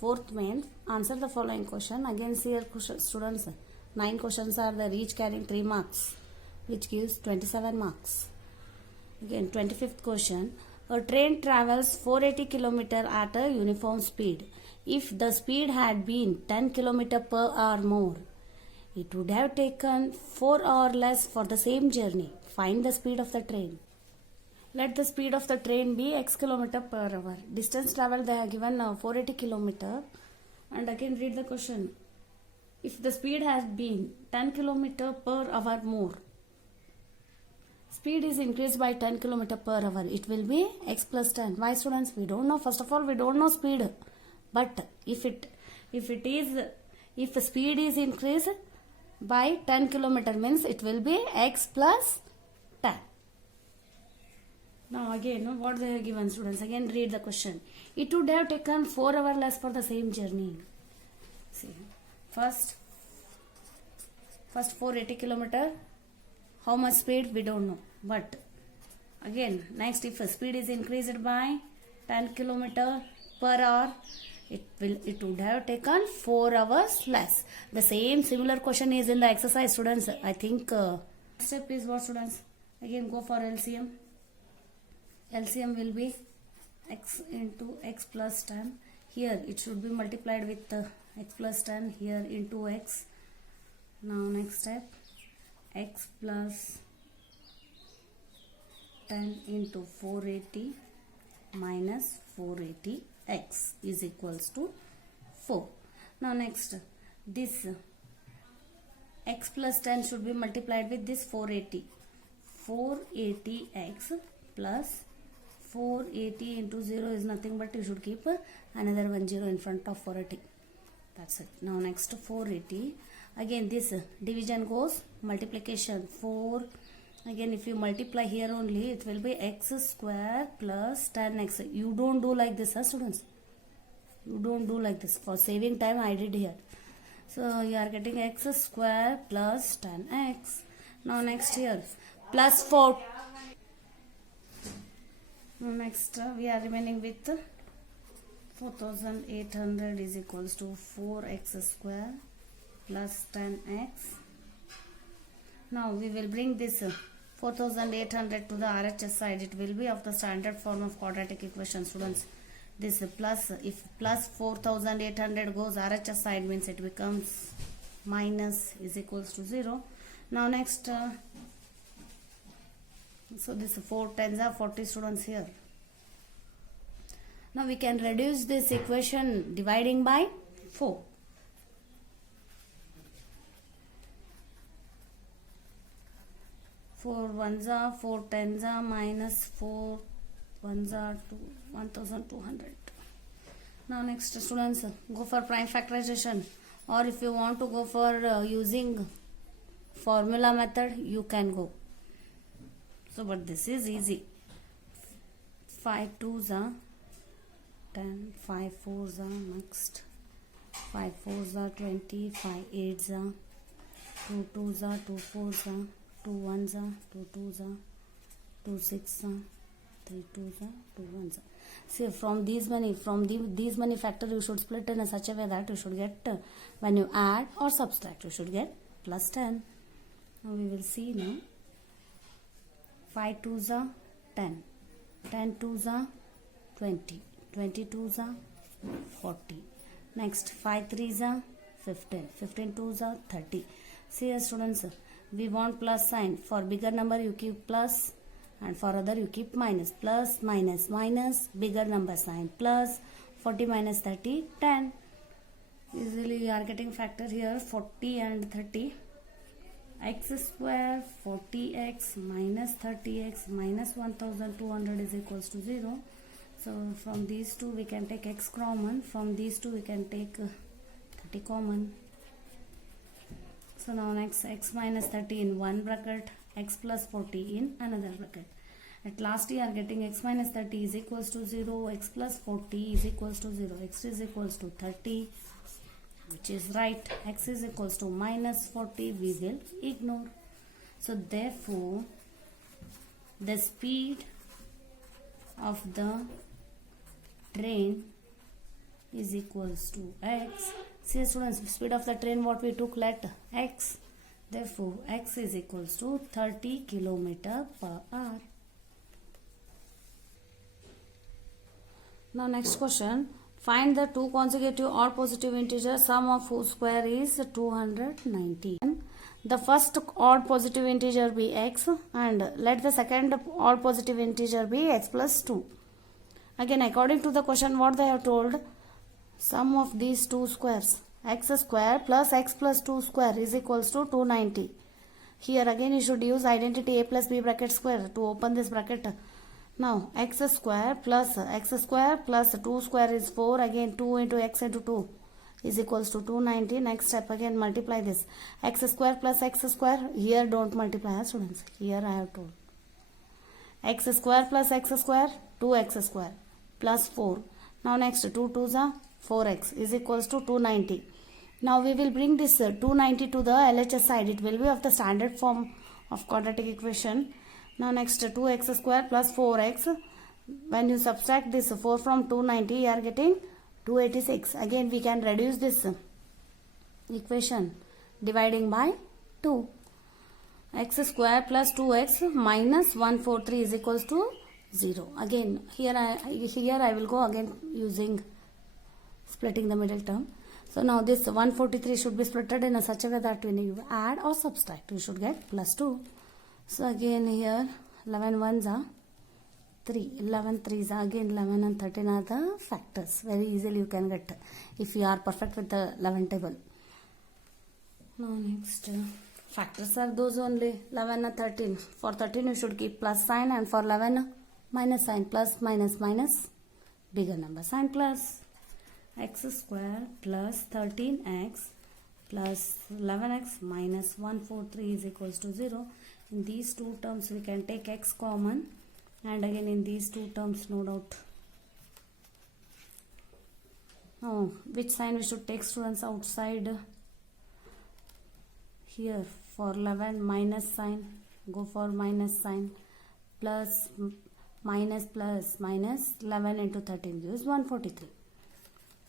Fourth means answer the following question. Again, see here students, 9 questions are there, each carrying 3 marks, which gives 27 marks. Again, 25th question. A train travels 480 km at a uniform speed. If the speed had been 10 km per hour more, it would have taken 4 hours less for the same journey. Find the speed of the train. Let the speed of the train be x km per hour. Distance traveled they have given 480 km. And again read the question. If the speed has been 10 km per hour more, speed is increased by 10 km per hour, it will be x plus 10. Why students? We don't know. First of all, we don't know speed. But if speed is increased by 10 km means it will be x plus 10. Now again, what they have given students? Again read the question. It would have taken 4 hours less for the same journey. See, first 480 km. How much speed? We don't know. But again, next, if speed is increased by 10 km per hour, it would have taken 4 hours less. The same similar question is in the exercise, students. I think step is what, students? Again go for LCM. LCM will be x into x plus 10. Here it should be multiplied with x plus 10 here into x. Now next step, x plus 10 into 480 minus 480x is equals to 4. Now next, this x plus 10 should be multiplied with this 480. 480x plus 480 into 0 is nothing but you should keep another 1 0 in front of 480. That's it. Now next 480. Again this division goes multiplication. 4. Again if you multiply here only, it will be x square plus 10x. You don't do like this, students. You don't do like this. For saving time I did here. So you are getting x square plus 10x. Now next here plus 4. Now next we are remaining with 4800 is equals to 4x square plus 10x. Now we will bring this 4800 to the RHS side. It will be of the standard form of quadratic equation, students. This plus, if plus 4800 goes RHS side means it becomes minus is equals to 0. Now next, so this 4 tens are 40, students, here. Now we can reduce this equation dividing by 4. Four ones are 4 tens are minus 4 ones are 1200. Now next, students, go for prime factorization, or if you want to go for using formula method, you can go. So but this is easy. 5 twos are 10, 5 fours are next, 5 fours are 20, 5 eights are 2 twos are 2 fours are 2 ones are 2 twos are 2 six are 3 twos are 2 ones are. See, from these many factor you should split in such a way that you should get when you add or subtract you should get plus 10. Now we will see now. 5 twos are 10, 10 twos are 20, 20 twos are 40. Next 5 threes are 15, 15 twos are 30. See here, students, we want plus sign. For bigger number you keep plus and for other you keep minus. Plus minus minus, bigger number sign plus. 40 minus 30, 10. Easily you are getting factor here 40 and 30. X square 40x minus 30x minus 1200 is equals to 0. So from these two we can take x common. From these two we can take 30 common. So now next, x minus 30 in one bracket, x plus 40 in another bracket. At last you are getting x minus 30 is equals to 0, x plus 40 is equals to 0, x is equals to 30, which is right. X is equals to minus 40, we will ignore. So therefore the speed of the train is equals to x. See students, speed of the train what we took, let x. Therefore, x is equals to 30 km per hour. Now next question. Find the two consecutive odd positive integers, sum of whose square is 290. The first odd positive integer be x and let the second odd positive integer be x plus 2. Again, according to the question, what they have told, sum of these two squares, x square plus x plus 2 square is equals to 290. Here again you should use identity a plus b bracket square to open this bracket. Now x square plus 2 square is 4. Again 2 into x into 2 is equals to 290. Next step, again multiply this. X square plus x square. Here don't multiply, students. Here I have told. X square plus x square, 2x square plus 4. Now next 2 2s are 4x is equals to 290. Now we will bring this 290 to the LHS side. It will be of the standard form of quadratic equation. Now next 2x square plus 4x. When you subtract this 4 from 290, you are getting 286. Again we can reduce this equation dividing by 2. X square plus 2x minus 143 is equals to 0. Again here I will go again using splitting the middle term. So now this 143 should be splitted in such a way that when you add or subtract, you should get plus 2. So again here 11 ones are 3, 11 threes are again 11 and 13 are the factors. Very easily you can get if you are perfect with the 11 table. Now next factors are those only 11 and 13. For 13 you should keep plus sign and for 11 minus sign. Plus minus minus bigger number sign plus. X square plus 13x plus 11x minus 143 is equals to 0. In these two terms we can take x common, and again in these two terms no doubt. Now which sign we should take, students, outside? Here for 11 minus sign, go for minus sign, plus minus plus minus 11 into 13 gives 143.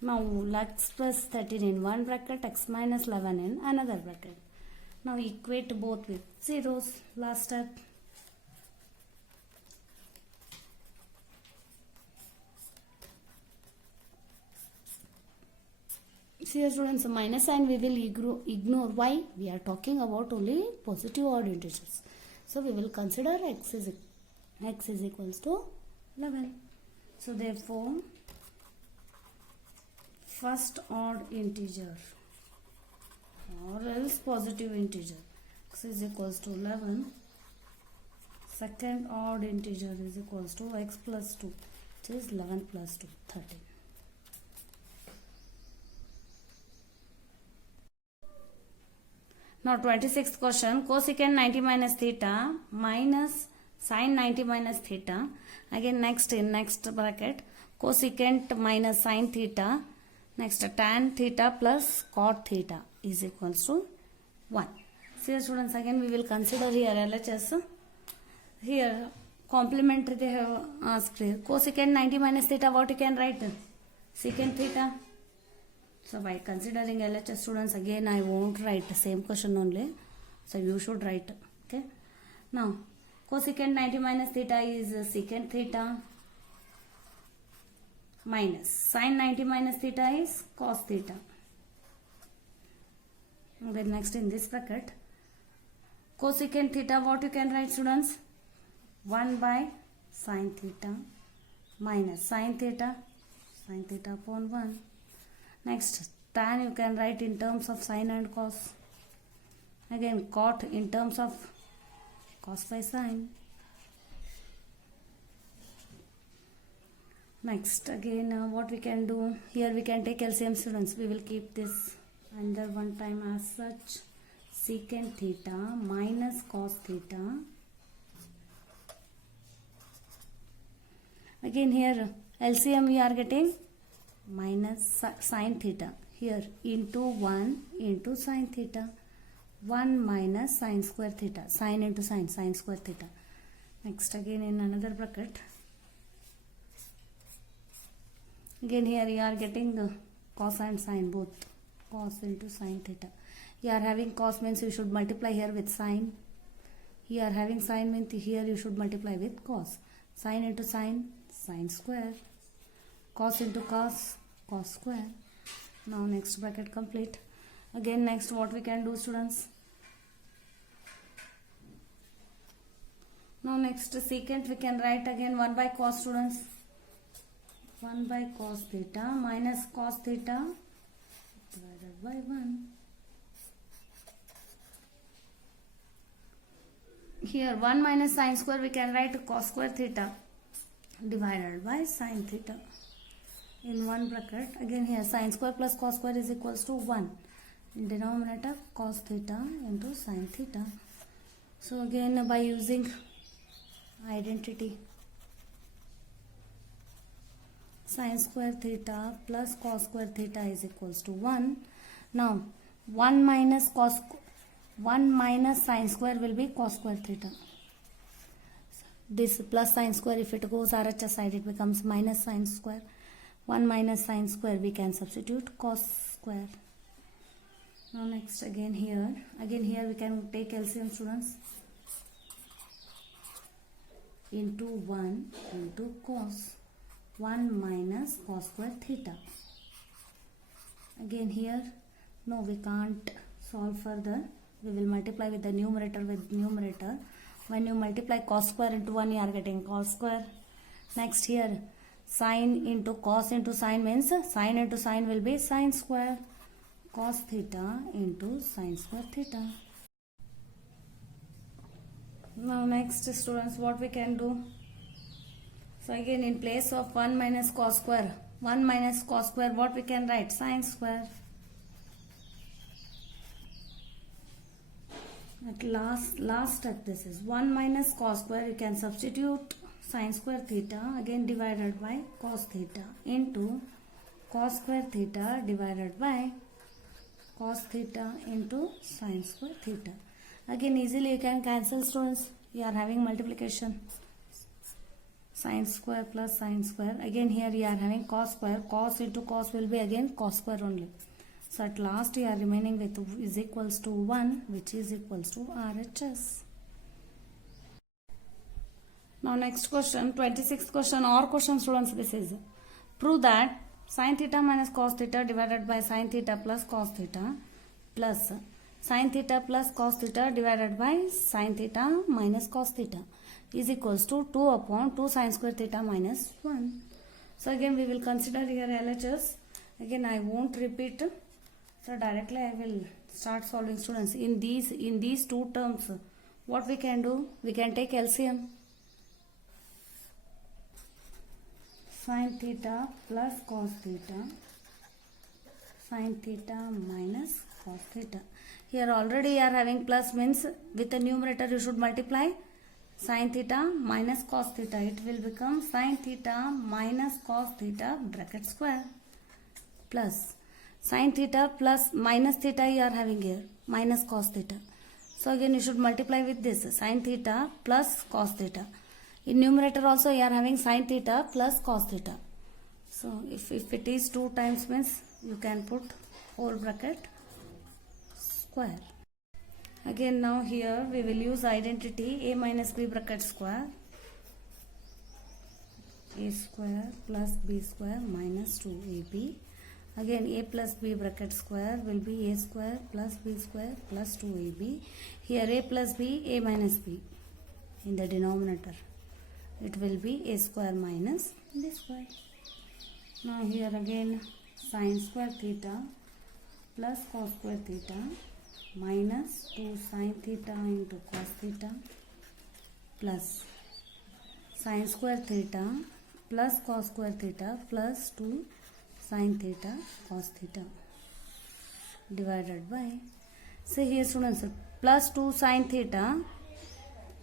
Now let's press 13 in one bracket, x minus 11 in another bracket. Now equate both with zeros. Last step. See here students, minus sign we will ignore. Why? We are talking about only positive odd integers. So we will consider x is equals to 11. So therefore first odd integer or else positive integer, x is equals to 11. Second odd integer is equals to x plus 2, which is 11 plus 2, 13. Now 26th question, cosecant 90 minus theta minus sin 90 minus theta. Again next in next bracket, cosecant minus sin theta. Next tan theta plus cot theta is equals to 1. See students, again we will consider here LHS. Here complementary they have asked here. Cosecant 90 minus theta, what you can write? Secant theta. So by considering LHS, students, again I won't write the same question only. So you should write. Okay. Now cosecant 90 minus theta is secant theta minus sin 90 minus theta is cos theta. Then next in this bracket, cosecant theta, what you can write, students? 1 by sin theta minus sin theta upon 1. Next tan you can write in terms of sin and cos. Again cot in terms of cos by sin. Next again what we can do, here we can take LCM, students. We will keep this under one time as such. Secant theta minus cos theta. Again here LCM we are getting minus sin theta here into 1 into sin theta. 1 minus sin square theta. Sin into sin square theta. Next again in another bracket, Again here you are getting cos and sine both. Cos into sine theta. You are having cos means you should multiply here with sine. You are having sine means here you should multiply with cos. Sine into sine, sine square. Cos into cos, cos square. Now next bracket complete. Again next what we can do, students? Now next secant we can write again 1 by cos, students. 1 by cos theta minus cos theta divided by 1. Here 1 minus sine square we can write cos square theta divided by sine theta in one bracket. Again here sine square plus cos square is equals to 1. In denominator cos theta into sine theta. So again by using identity, sine square theta plus cos square theta is equals to 1. Now 1 minus sine square will be cos square theta. This plus sine square, if it goes RHS side, it becomes minus sine square. 1 minus sine square we can substitute cos square. Now next again here we can take LCM, students. Into 1 into cos 1 minus cos square theta. Again here no, we can't solve further. We will multiply with the numerator with numerator. When you multiply cos square into 1, you are getting cos square. Next here sine into cos into sine means sine into sine will be sine square. Cos theta into sine square theta. Now next, students, what we can do? So again in place of 1 minus cos square, what we can write? Sine square. At last step, this is 1 minus cos square, you can substitute sine square theta again divided by cos theta into cos square theta divided by cos theta into sine square theta. Again easily you can cancel, students. You are having multiplication. Sine square plus sine square. Again here you are having cos square. Cos into cos will be again cos square only. So at last you are remaining with is equals to 1, which is equals to RHS. Now next question, 26th question or question, students. This is prove that sin theta minus cos theta divided by sin theta plus cos theta plus sin theta plus cos theta divided by sin theta minus cos theta is equals to 2 upon 2 sin square theta minus 1. So again we will consider here LHS. Again I won't repeat. So directly I will start solving, students. In these two terms, what we can do? We can take LCM. Sin theta plus cos theta, sin theta minus cos theta. Here already you are having plus, means with the numerator you should multiply sin theta minus cos theta. It will become sin theta minus cos theta bracket square plus sin theta plus minus theta you are having here minus cos theta. So again you should multiply with this sin theta plus cos theta. In numerator also you are having sin theta plus cos theta. So if it is 2 times, means you can put whole bracket square. Again now here we will use identity a minus b bracket square, a square plus b square minus 2ab. Again a plus b bracket square will be a square plus b square plus 2ab. Here a plus b, a minus b in the denominator. It will be a square minus b square. Now here again sin square theta plus cos square theta minus 2 sin theta into cos theta plus sin square theta plus cos square theta plus 2 sin theta cos theta divided by, say here students, plus 2 sin theta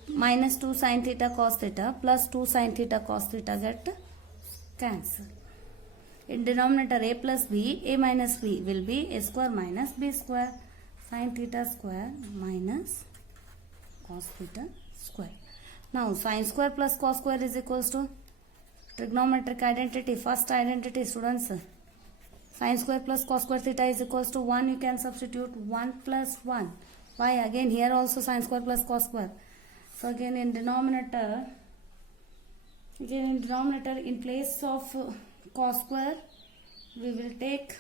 minus 2 sin theta cos theta plus 2 sin theta cos theta get cancelled. In denominator a plus b, a minus b will be a square minus b square, sin theta square minus cos theta square. Now sin square plus cos square is equals to Trigonometric identity. First identity, students. Sin square plus cos square theta is equals to 1. You can substitute 1 plus 1. Why? Again here also sin square plus cos square. So again in denominator in place of cos square we will take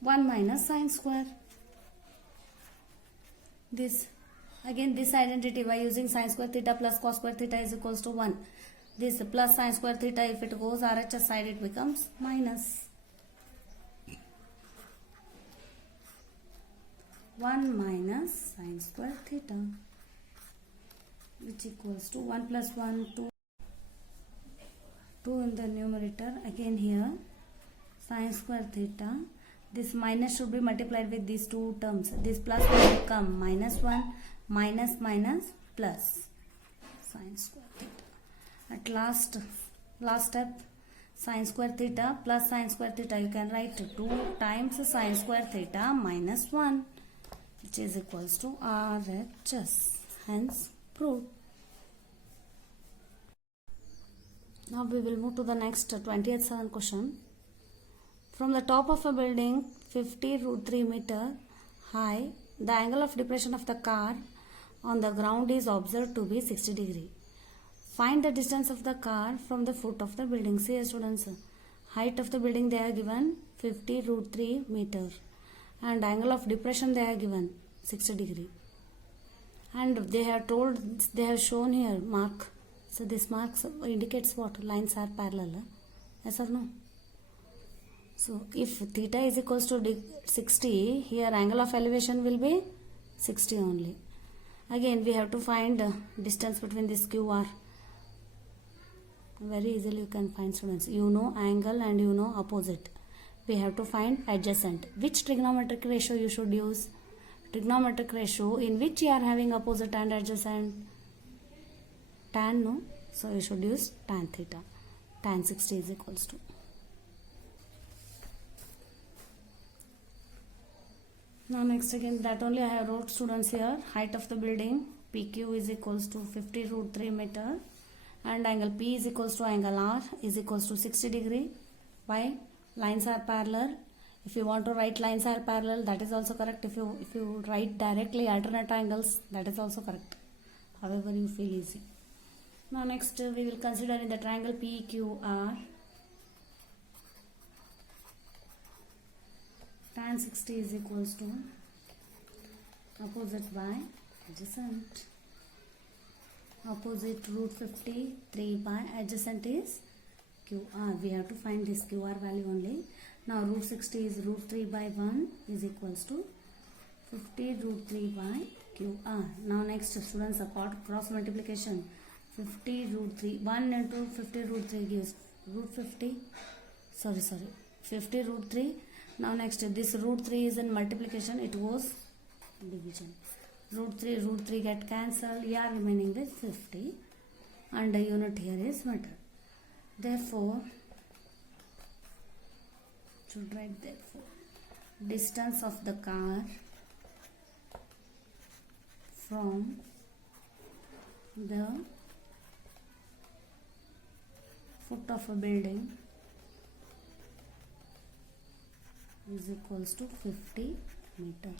1 minus sin square. This identity by using sin square theta plus cos square theta is equals to 1. This plus sin square theta, if it goes RHS side, it becomes minus 1 minus sin square theta, which equals to 1 plus 1, 2 in the numerator. Again here sin square theta. This minus should be multiplied with these two terms. This plus will become minus 1, minus plus sin square theta. At last step, sin square theta plus sin square theta. You can write 2 times sin square theta minus 1, which is equals to RHS. Hence proved. Now we will move to the next 20th question. From the top of a building 50 root 3 meter high, the angle of depression of the car on the ground is observed to be 60 degree. Find the distance of the car from the foot of the building. See students, height of the building they are given 50 root 3 meter and angle of depression they are given 60 degree. And they have shown here mark. So this marks indicates what? Lines are parallel. Yes or no? So if theta is equals to 60, here angle of elevation will be 60 only. Again we have to find distance between this QR. Very easily you can find, students. You know angle and you know opposite. We have to find adjacent. Which trigonometric ratio you should use? Trigonometric ratio in which you are having opposite and adjacent? Tan, no? So you should use tan theta. Tan 60 is equals to. Now next again, that only I have wrote, students, here. Height of the building PQ is equals to 50 root 3 meter and angle P is equals to angle R is equals to 60 degree. Why? Lines are parallel. If you want to write lines are parallel, that is also correct. If you write directly alternate angles, that is also correct. However you feel easy. Now next we will consider in the triangle PQR, tan 60 is equals to opposite by adjacent. Opposite root 50, 3 by adjacent is QR. We have to find this QR value only. Now root 60 is root 3 by 1 is equals to 50 root 3 by QR. Now next students, cross multiplication. 50 root 3, 1 into 50 root 3 gives root 50. 50 root 3. Now next this root 3 is in multiplication, it goes division. Root 3 get cancelled, here remaining with 50 and the unit here is meter. Therefore, should write therefore distance of the car from the foot of a building is equals to 50 meter.